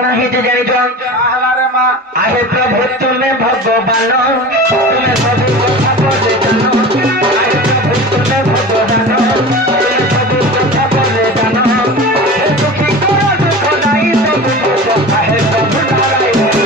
कौन ही जानी तो आहे प्रभु तुम्हें भगवान तुम्हें सब कथा बोले जानो आहे प्रभु तुम्हें भगवान तुम्हें सब कथा बोले जानो दुखी करो दुख नहीं तो आहे प्रभु नारायण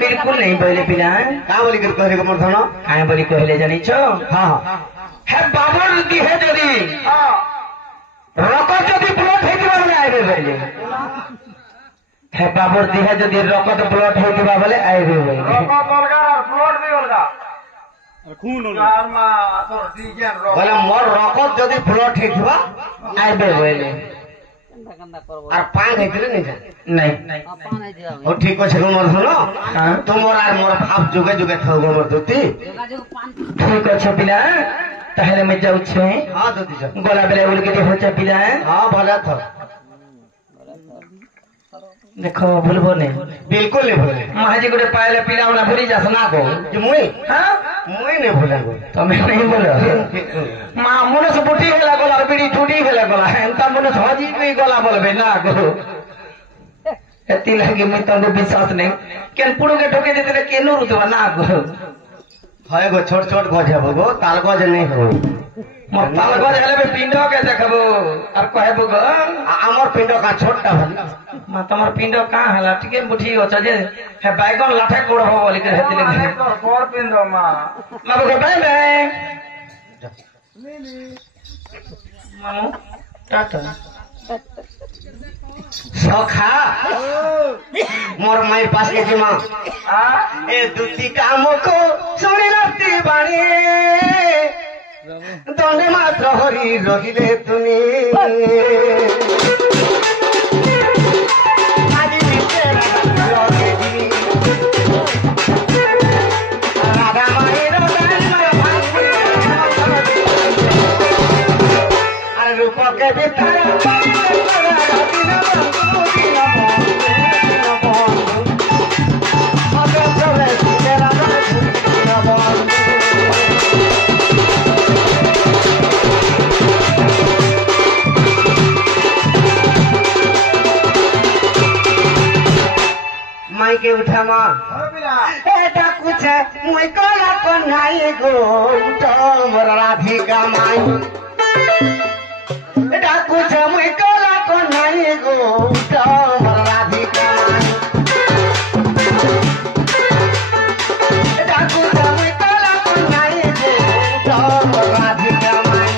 बिल्कुल नहीं पहले पिला क्या बोली कर कहले मोर धन काय बोली कहले जानी छो हां हे बाबर दिहे जदी रकत जदी ब्लड हेतिबा बोले आइबे पहले हे बाबर दिहे जदी रकत ब्लड हेतिबा बोले आइबे पहले रकत अलगा ब्लड भी अलगा खून अलगा मा तोर दिज्ञान रकत बोले मोर रकत जदी ब्लड हेतिबा आइबे पहले আর পান খাইছিলে নাই নাই ও ঠিক আছে গো মোর শুনো তোমার আর মোর ভাব যুগে যুগে থাও গো মোর দুতি ঠিক আছে পিলা তাহলে আমি যাউছে हां দুতি যাও গলা বেলে উলকে হচ্ছে পিলা हां ভালো থাও देखो भूलबो नहीं बिल्कुल नहीं भूले महाजी गोटे पाइले पिला ना भूली जास ना को जे मुई हां मुई नहीं भूला गो तमे नहीं बोलो मां मुने से बुटी गेला गला बिड़ी टूटी गेला गला एंता मुने हाजी नहीं गला बोलबे ना गो एती लागे मुई तंदे विश्वास नहीं केन पुडो के ठोके देते केनो रुतवा ना गो হয় গো ছোট ছোট গজ হবো গো তাল গজ नहीं हो मोर ताल गज हेले पिंड के देखबो और कहबो गो हमर पिंड का छोटटा भली मा तमर पिंड का हला ठीके बुठी होछ जे हे बैगन लाठे कोड़बो बोली के हेतिले कोर पिंड मा मा गो बाय बाय मामू टाटा सखा मोर माई पास के जीमा ए दुती काम को सुनी रती बाणी दंडे मात्र हरि रहिले तुनी रूप के भीतर माई के उठा माँ एटा कुछ मुई कला को नाई गो उठो मोर राधिका माई एटा कुछ मुई कला को नाई गो उठो मोर राधिका माई एटा कुछ मुई कला को नाई गो उठो मोर राधिका माई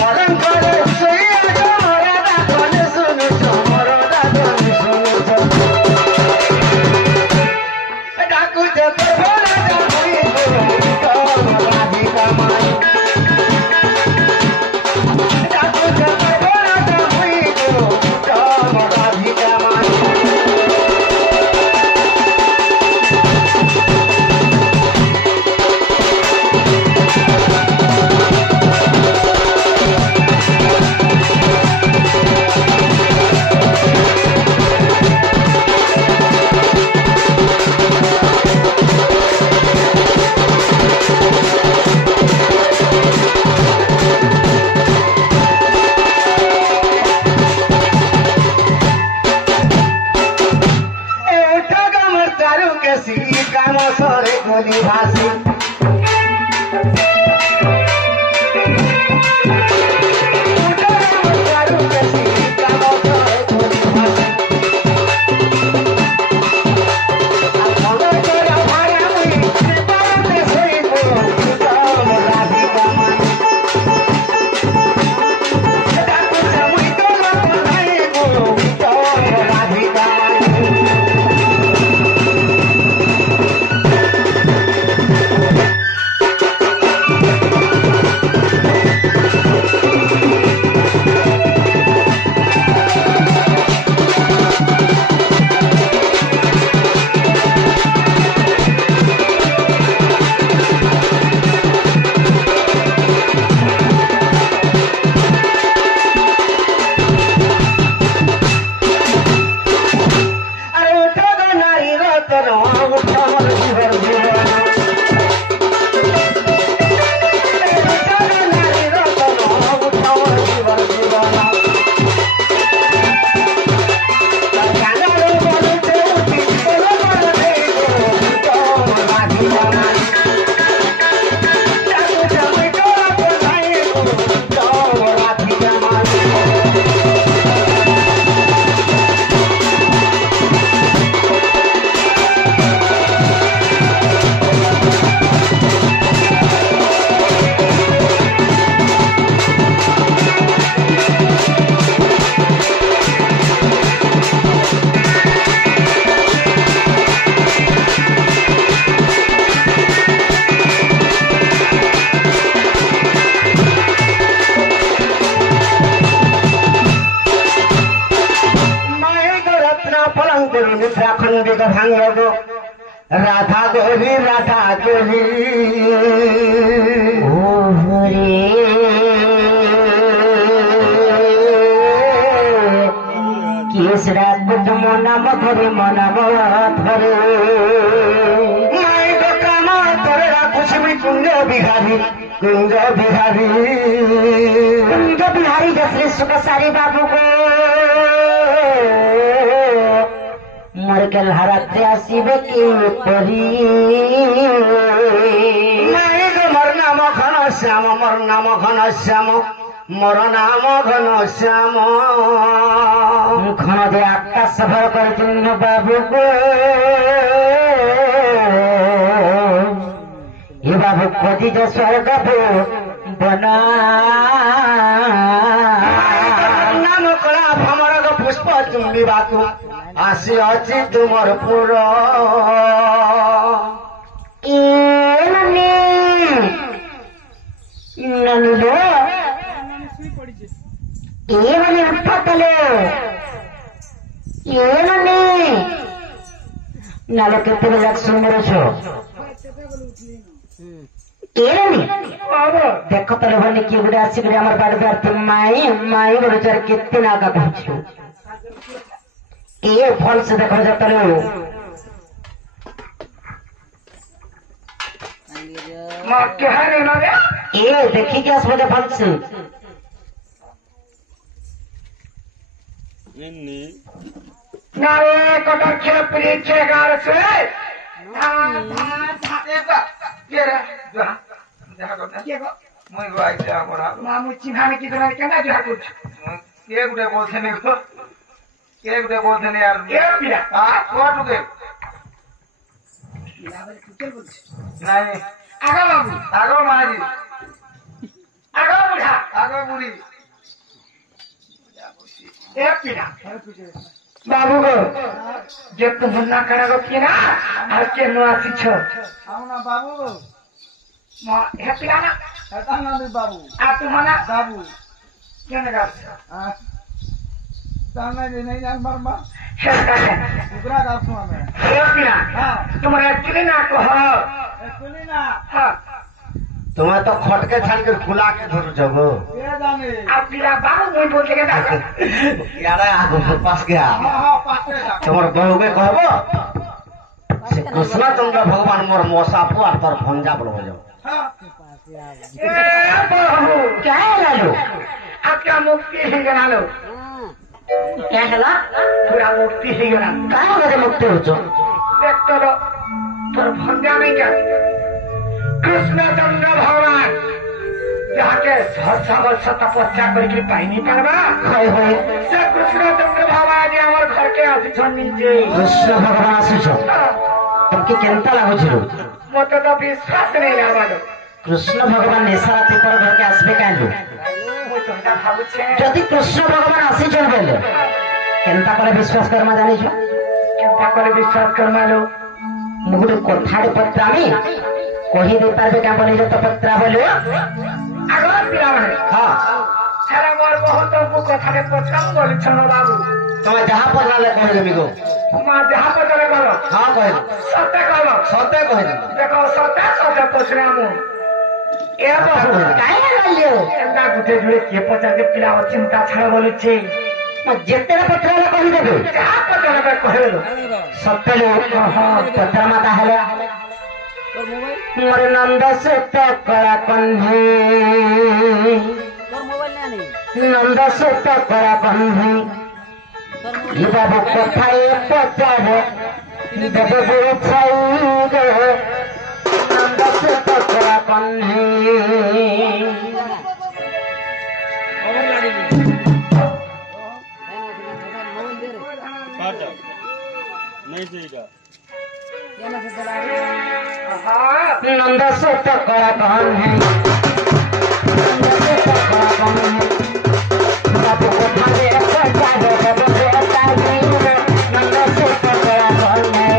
परम करे सोया मोरा कोने सुनु मोर तो भांग दो राधा गोरी किसरा कुछ मनाम धरे माई तो काम करेगा कुछ भी कुंज बिहारी जैसे सुख सारी बाबू को मर के हराते आसीबे की परी नहीं तो मोर नाम घन श्याम घन दे आकाश भर कर चिन्ह बाबू को ये बाबू खोजी जो स्वर्ग बना नाम कला भमर पुष्प चुंबिबा आसी अच्छी तुमर पुर नालो केते बेला सुंदर छो देख तो भले किए गोटे आसिक आम बाड़ माई माई बोले चार केते नागा कहू ये फल से देखो जतलो ये देखी क्या बोले फल से कटर खेल पीछे गार से मामू चिन्हा की तरह क्या जहा कुछ के गुटे बोलते नहीं को के गुटे बोलते नहीं यार के पिया हां कोट के नहीं आगा बाबू आगा महाजी आगा बुढ़ा आगा बुढ़ी एक पिया बाबू को जे तुम ना करा गो किना हर के नो आसी छो आउना बाबू म हे पिया ना हता ना बाबू आ तू मना बाबू क्या लगा हां ताना जे नहीं जान मरमा उगरा का सुना में हे पिया हां तुम्हारा एक्चुअली ना को हो एक्चुअली ना हां तुम्हें तो खटके छान के खुला के धर जगो ये जाने आप पिला बाबू मुई बोल के ना यार आगो पास गया हां पास गया तुम्हार बहू के कहबो से कृष्ण चंद्र भगवान मोर मोसापु आर तर भंजा बोलो जाओ हां ए बहू क्या है लालो आपका मुक्ति ही गना लो क्या हला पूरा मुक्ति ही गना काहे बदे मुक्ति हो छो देख तो तोर भंजा नहीं क्या कृष्ण चंद्र भगवान जाके वर्ष तपस्या करके पाई नहीं पारबा से कृष्ण चंद्र भगवान आमर घर के आसीछन निजे कृष्ण भगवान आसीछन तुमके केनता लागुछिलो मते तो विश्वास नहीं लावालो कृष्ण भगवान नेसाराती पर घर के आसबे कांदो मो तो जा भाबुछे जदि कृष्ण भगवान आसीछन बेले केनता करे विश्वास करमा जानिछो केनता करे विश्वास करमालो मुगुड कोठाडे पत्रामी कही दे पारबे का बनी तो पत्रा बोलो आगो पिला माने हां सारा मोर बहुत को कथा के पत्रा बोल छनो बाबू तुम जहां पर लाले कह देमी को मां जहां पर चले करो हां कह सत्य कह देखो सत्य पछरा मु ए बाबू काहे लालियो एंदा गुटे जुड़े के पचा के पिला चिंता छाड़ बोले छे जेते पत्रा ला कहि देबे जहां पर चले कहलो सत्य लो हां पत्रा माता हले मोर नंद से कड़ा कन्हे नंद से कड़ा कन्हे बाबू कथाए पचारे देवे गुरु छाई गे नंद से कड़ा कन्हे नहीं चाहिए नंद से कड़ा कौन है नंद से कड़ा कौन है बाबू को थारे पचा दे बाबू को ताई नंद से कड़ा कौन है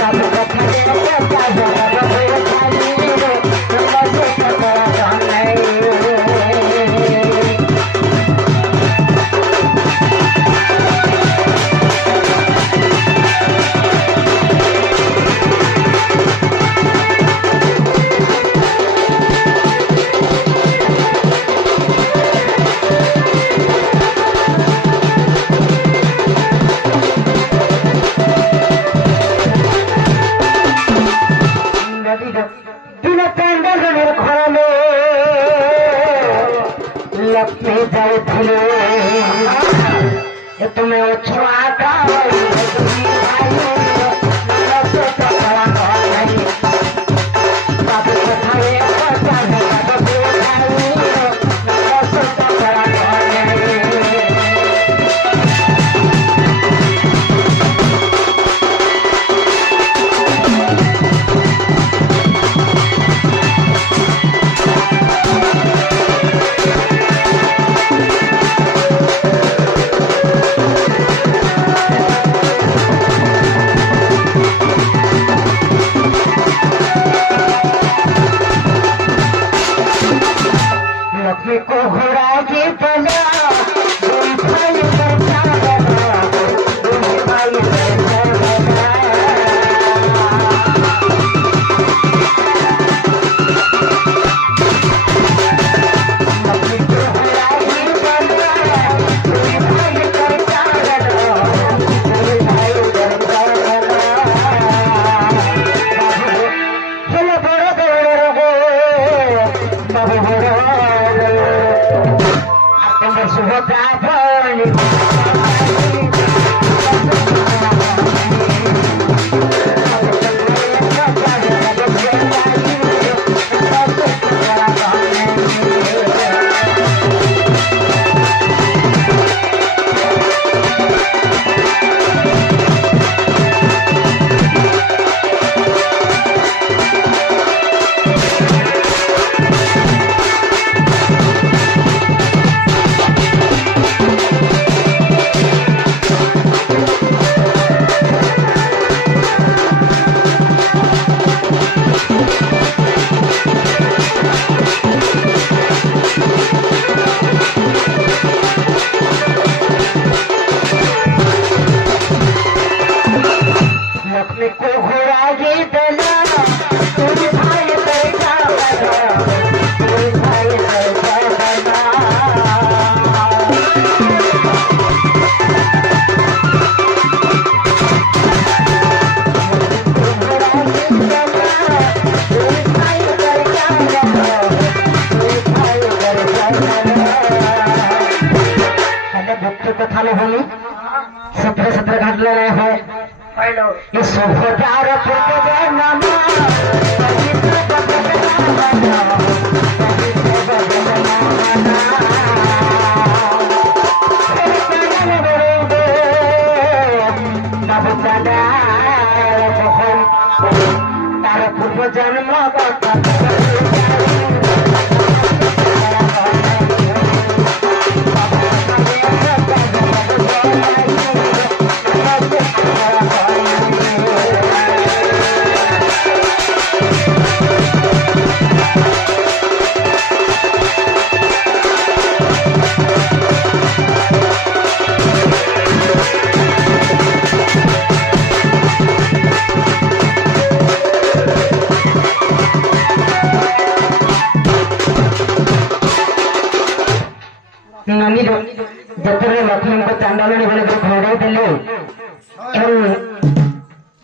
बाबू को थारे पचा दे बाबू को ताई नंद से कड़ा कौन है लक्ष्मी जाऊले तुम्हें छुआ का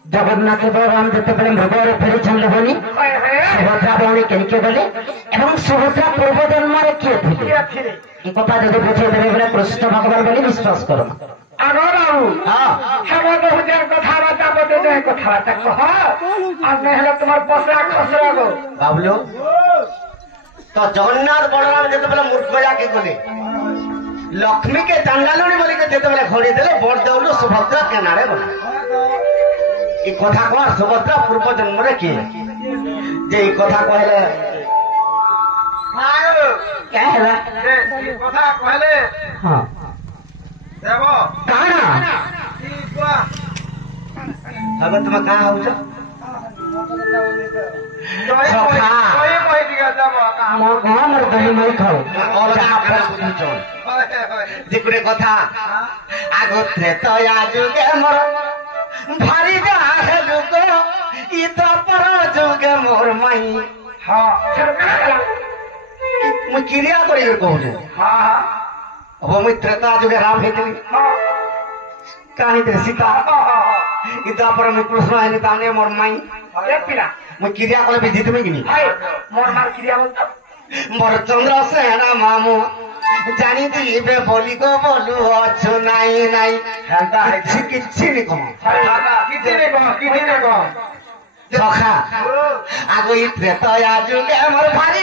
जगन्नाथ बलराम जिते मृगर फेरी छंद होनी सुभद्रा भौणी कहीं गले सुभद्रा पूर्व जन्म किए थे कथा जब बुझेदे बोले कृष्ण भगवान बोली विश्वास कर बाबलो तो जगन्नाथ बलराम जिते मूर्ख जाके गले लक्ष्मी के चांडालुणी बोली जिते घोड़ी देले बड़ देउलु सुभद्रा केनारे बना ये कथा कह सुभद्रा पूर्व जन्म किए जे कथा कहले क्या है कथा कहले हाँ देवो काना अब तुम कहाँ हो जा मोर दही मई खाओ देखुरे कथा आगत्रे तो आजुगे मोर भारी जाहे जुग इता पर जुगे मोर माई हाँ मुझे क्रिया करी कहूँ हाँ अब मुझे त्रेता जुगे राम हेतली कहानी थे सीता इता पर मुझे कृष्ण है निताने मोर माई पिला मुझे क्रिया कले भी जीत में गिनी मोर मार क्रिया बोलता मोर चंद्र सेना मामू ଜାଣିଛି ଏବେ ବୋଲି ଗୋ ବୋଲୁ ଅଛୁ ନାଇଁ ନାଇଁ କିଛି ନି କହ ସଖା ଆଗ ଇ ପ୍ରେତ ଆଜୁକେ ମୋର ଭାରି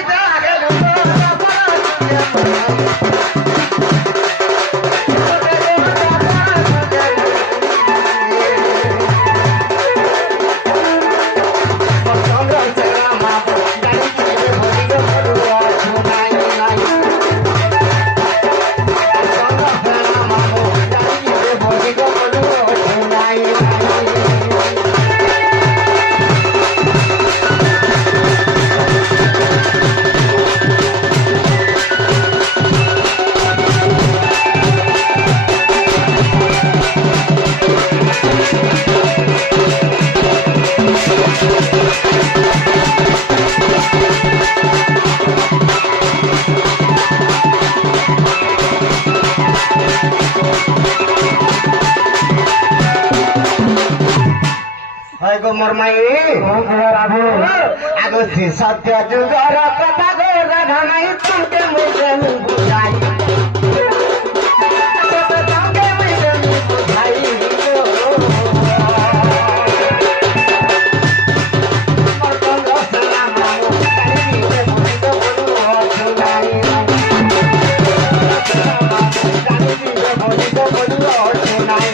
मोर माई आगो से सत्य जुगर कथा गो राधा माई तुमके मुझे बुझाई तुमके मुझे बुझाई मोर कंग सना मामो तारी के मुझे तो बोलू सुनाई तारी के मुझे तो बोलू सुनाई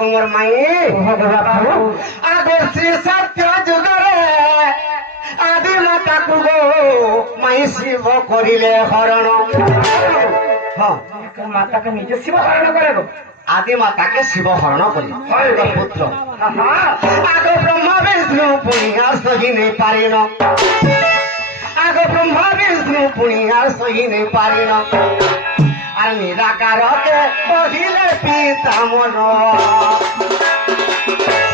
मोर माई आगो श्री सत्य जुगरे आदि माता को माई शिव करिले हरण माता के निजे शिव हरण करे आदि माता के शिव हरण करी पुत्र आगो ब्रह्मा विष्णु पुण्य सही नहीं पारिन आगो ब्रह्मा विष्णु पुण्य सही नहीं पारिन আর নিরাকারকে বহিলে পিতা মন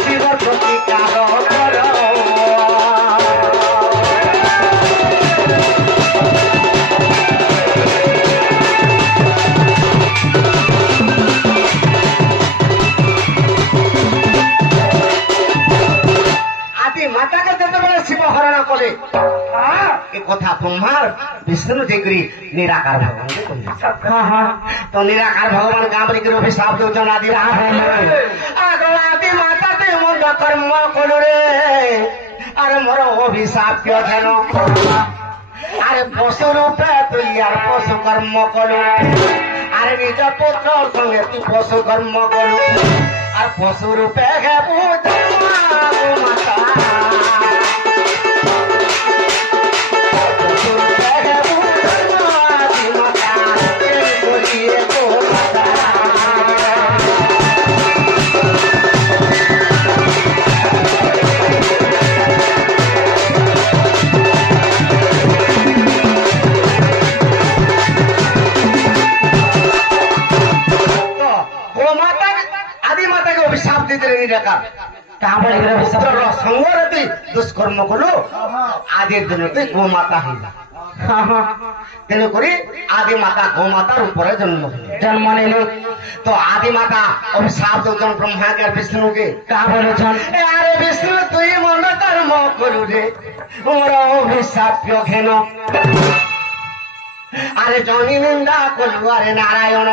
শিবর প্রতিকার কর আদি মাতাকে যেতবেলে শিব হরণ কলে এ কথা ব্রহ্মার विष्णु देकरी निराकार भगवान तो निराकार भगवान गामरी के अभिशाप दौन आदि आगो आदि माता ते मन कर्म कलु रे अरे मोर अभिशाप क्यों जान अरे पशु रूपे तु यार पशु कर्म कलु अरे निज पुत्र संगे तू पशु कर्म कलु अरे पशु रूपे माता संगरती दुष्कर्म कलु आदि दिन गोमाता तेणुक आदि माता गोमाता रूप जन्म नेलु तो आदि माता अभिशाप दौन ब्रह्मा के विष्णु के अरे विष्णु तुई मन कर्म कलु रे मोर अभिशाप घेन अरे जनी निंदा कलु अरे नारायण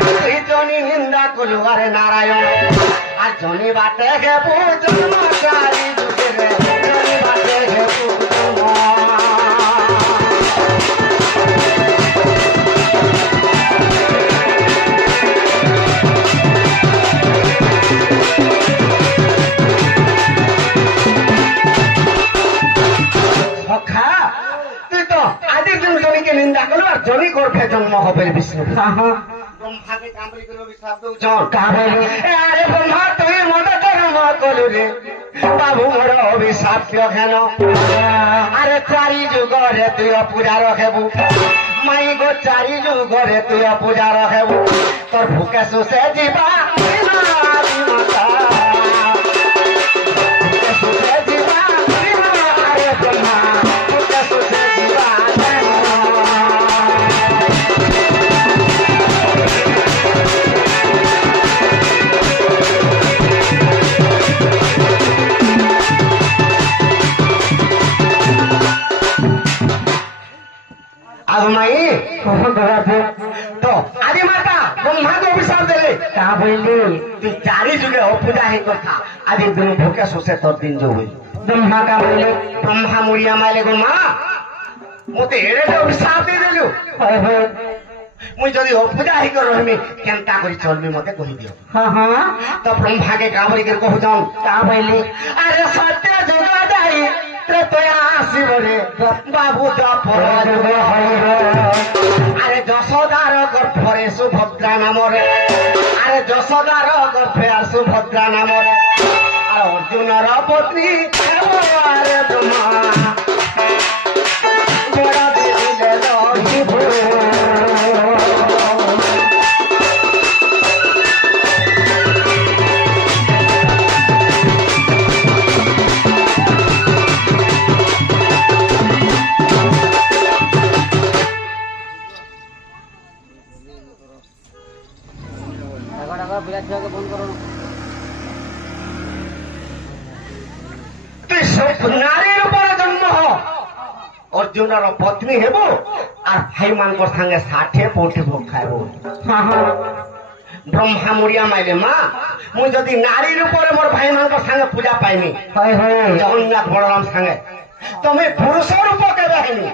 तुई जनी निंदा कलु अरे नारायण आ जनी बाटे गे पूजन सारी जुगे जनी बाटे गे सखा तु तो आदि दिन जनी के निंदा कलु और जनी गर्भे जन्म होबे विष्णु ब्रह्मा के कामरी करो विश्वास दो अरे ब्रह्मा तुई मन कर्म कलु रे বাবু মোর অভিশাপ কেন আরে চারি যুগরে তুই পূজা রখেবু মাই গো চারি যুগরে তুই পূজা রখেবু তোর ভুকে সুসে ଯିବା সুসে ଯିବା আরে ব্রহ্মা ভুকে সুসে ଯିବା अब माई तो आदि माता ब्रह्मा को अभिशाप देले कहा बोली तू चारी जुगे हो पूजा ही कथा आदि दिन भूखे सोसे तोर दिन जो हुई ब्रह्मा का बोले ब्रह्मा मुड़िया माइले गो माँ मते एड़े अभिशाप दे देलु मुई जदि हो पूजा ही कर रहमी केनता करी चलबी मते कहि दियो हां हां तो ब्रह्मा के काबरी के कहू जाऊं का बोली अरे सत्य जुगा दाई আসিবরে বাবু আরে যশোদার গর্ভরে সুভদ্রা নামরে আরে যশোদার গর্ভে আর সুভদ্রা নামরে আর অর্জুনর পত্নী আরে ব্রহ্মা বড় দিলে লহিব नारी रूपर जन्म हो अर्जुनर पत्नी हेबो और भाई मान संगे षाठे पौठी भोग खाइबो ब्रह्मा मुड़िया माइले माँ मुझे जदि नारी रूपर मोर भाई मान संगे पूजा पाइमी जगन्नाथ बलराम संगे तो मैं पुरुष रूप के रहनी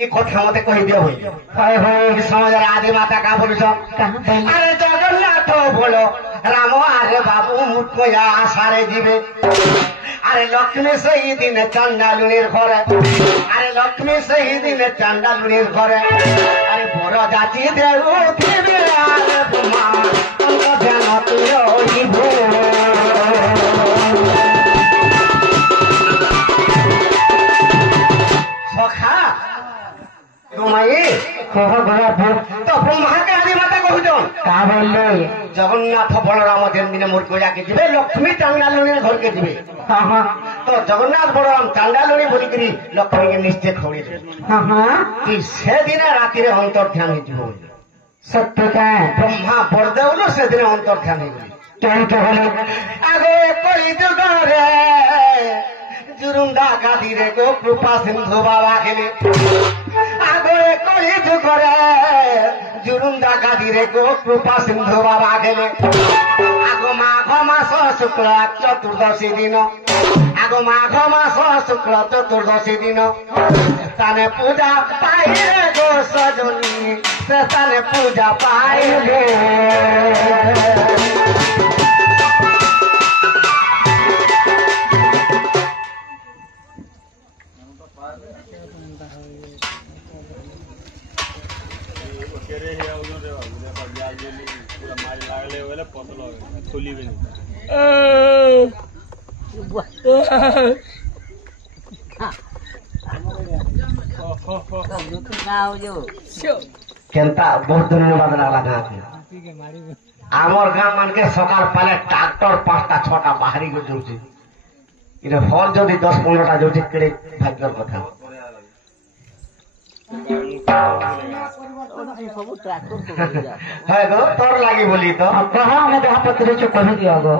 ये कथा मत कही दियो समाज आदि माता का बोल अरे जगन्नाथ बोलो राम आरे बाबू मुखया आशारे जीवे अरे लक्ष्मी सही दिन चंडालुनीर घरे अरे लक्ष्मी सही दिन चंडालुनीर घरे अरे बड़ जाति देव अरे ब्रह्मा ध्यान सखा तो ब्रह्मा के आदि माता कहून का बोले जगन्नाथ बलराम जन्मिने मोर पूजा के जीवे लक्ष्मी चांडालुनी घर के जीवे तो जगन्नाथ बलराम चांडालुनी बोलिकी लक्ष्मी के निश्चय खड़ी कि से दिन राति अंतर ध्यान हो सत्य का ब्रह्मा बरदेव से दिन अंतर ध्यान आगो कली जुग जुरुंडा गादी रे गो कृपा सिंधु बाबा के आगो कली जुग जुरुंडा गादी रे गो कृपा सिंधु बाबा के आगो माघ मास शुक्ल चतुर्दशी दिन आगो माघ मास शुक्ल चतुर्दशी दिन ताने पूजा पाइले गो सजनी से ताने पूजा पाइले केनता बहुत धन्यवाद लगा आमर गाँव मान के सकाल पाले ट्रैक्टर 5टा 6टा बाहरी को जोड़े इन्हें फल जदि 10-15टा जोड़े केड़े भाग्यर कथा है गो तोर लागी बोली तो कहा मैं जहाँ पत्र चुप कह दिया गो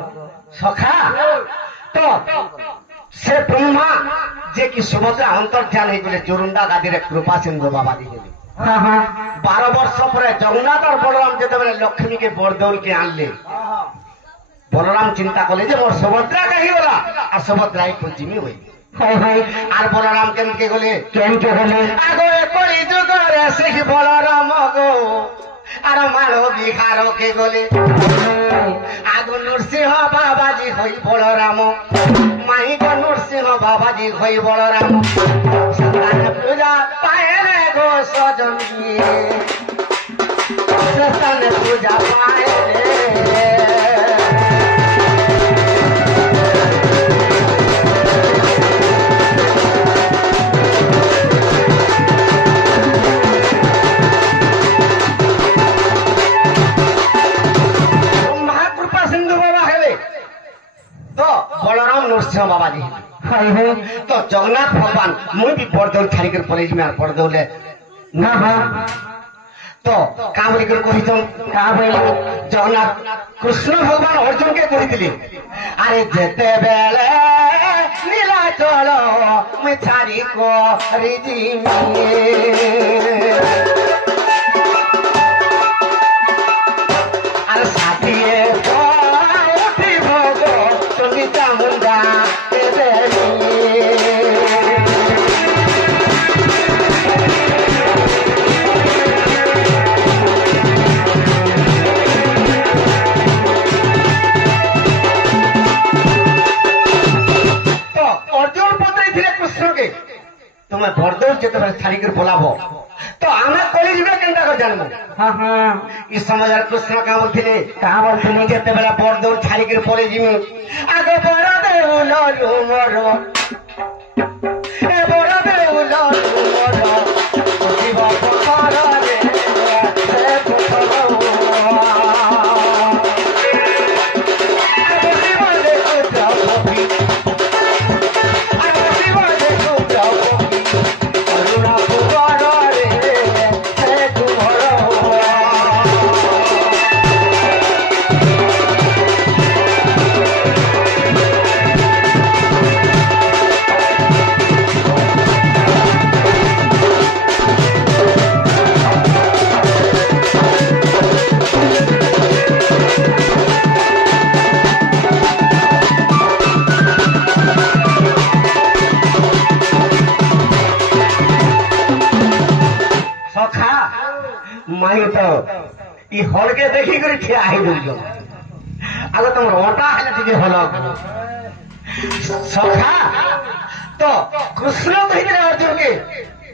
सखा तो से ब्रह्मा जे कि सुभद्रा अंतर ध्यान हो गले जोरुंडा गादी रे कृपा सिंधु बाबा दी गले 12 वर्ष पर जगन्नाथ और बलराम जब लक्ष्मी के बरदौल के आनले बलराम चिंता कले जे मोर सुभद्रा कही गला और सुभद्रा एक जिमी हुई আর বলরাম কেমকে গলে কেমকে গলে আগো কলি যুগরে সেই বলরাম গো আর মালো বিহার কে গলে আগো নরসিংহ বাবাজি হই বলরাম মাই গো নরসিংহ বাবাজি হই বলরাম সন্তান পূজা পায় রে গো সজনী সন্তান পূজা পায় রে जगन्नाथ भगवान मुई भी पड़दौल छाड़ी कर पलेज में पड़दौले ना बा तो का बोली कर कही तो का बोली जगन्नाथ कृष्ण भगवान अर्जुन के कही दिली अरे जेते बेले नीला चलो मैं छाड़ी को रिजी अरे साथी उठी भोगो चुनी चामुंडा तुम्हें भरदौर जिते छाड़ी बोलाब तो आम कॉलेज में केनता कर जानबो हां हां इस समय कृष्ण का बोलथिले जेते बेला भरदौर छाड़ी कॉलेज में आगो बड़ा देउल मोर ए बड़ा देउल मोर जीव पकर रे से पकर माई तो ई हल के देखी कर ठिया ही दूजो आगे तुम रोटा है टिके हल सखा तो कृष्ण कही अर्जुन के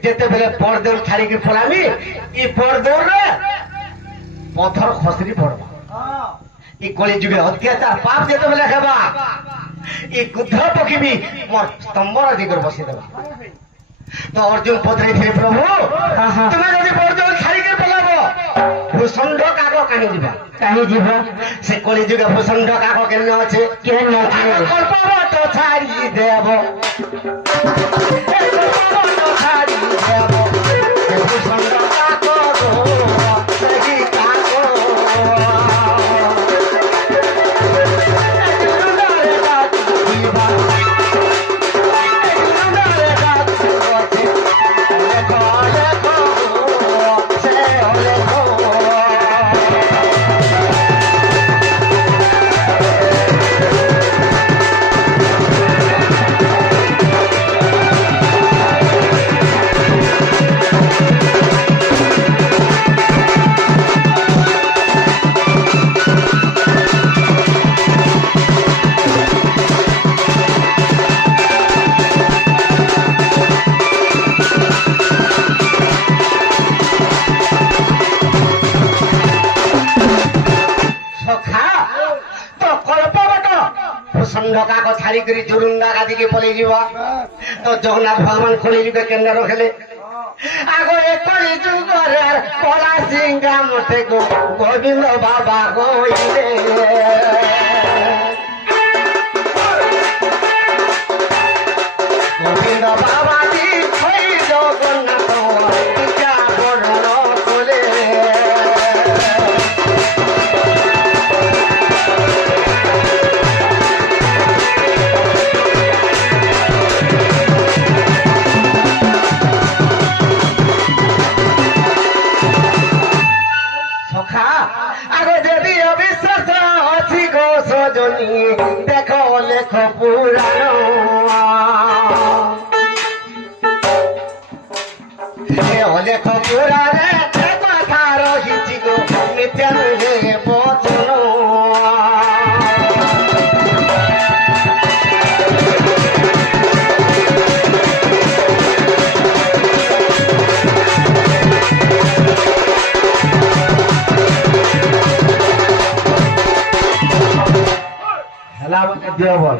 जेते बेले परदौर छाड़ी की फलामी ई परदौर रे पत्थर खसरी पड़बा ई कली जुगे अत्याचार पाप जेते बेले हेबा ई गुद्ध पक्षी भी मोर स्तंभर दिगर बसी देबा तो अर्जुन पत्रे थे प्रभु तुम्हें यदि परदौर छाड़ी के बोलाबो भूषंड काग कहीं जीवा से कली जुगे भूषंड काग केन अच्छे कल्पवट छाड़ी देव छाड़ी देव भूषंड काग सही काग को छाड़ी करी जुरुंगा गादी के पले जीवा तो जगन्नाथ भगवान खोली जुगे केंद्र रखले आगो एक कली जुगर कोला सिंगा मते को गोविंद बाबा गोइले गोविंद बाबा जी खोई जगन्नाथ क्या बड़न खोले देखो लेख पुराण लेख पुराण कथा रही गो नित्य बचन दियो बोल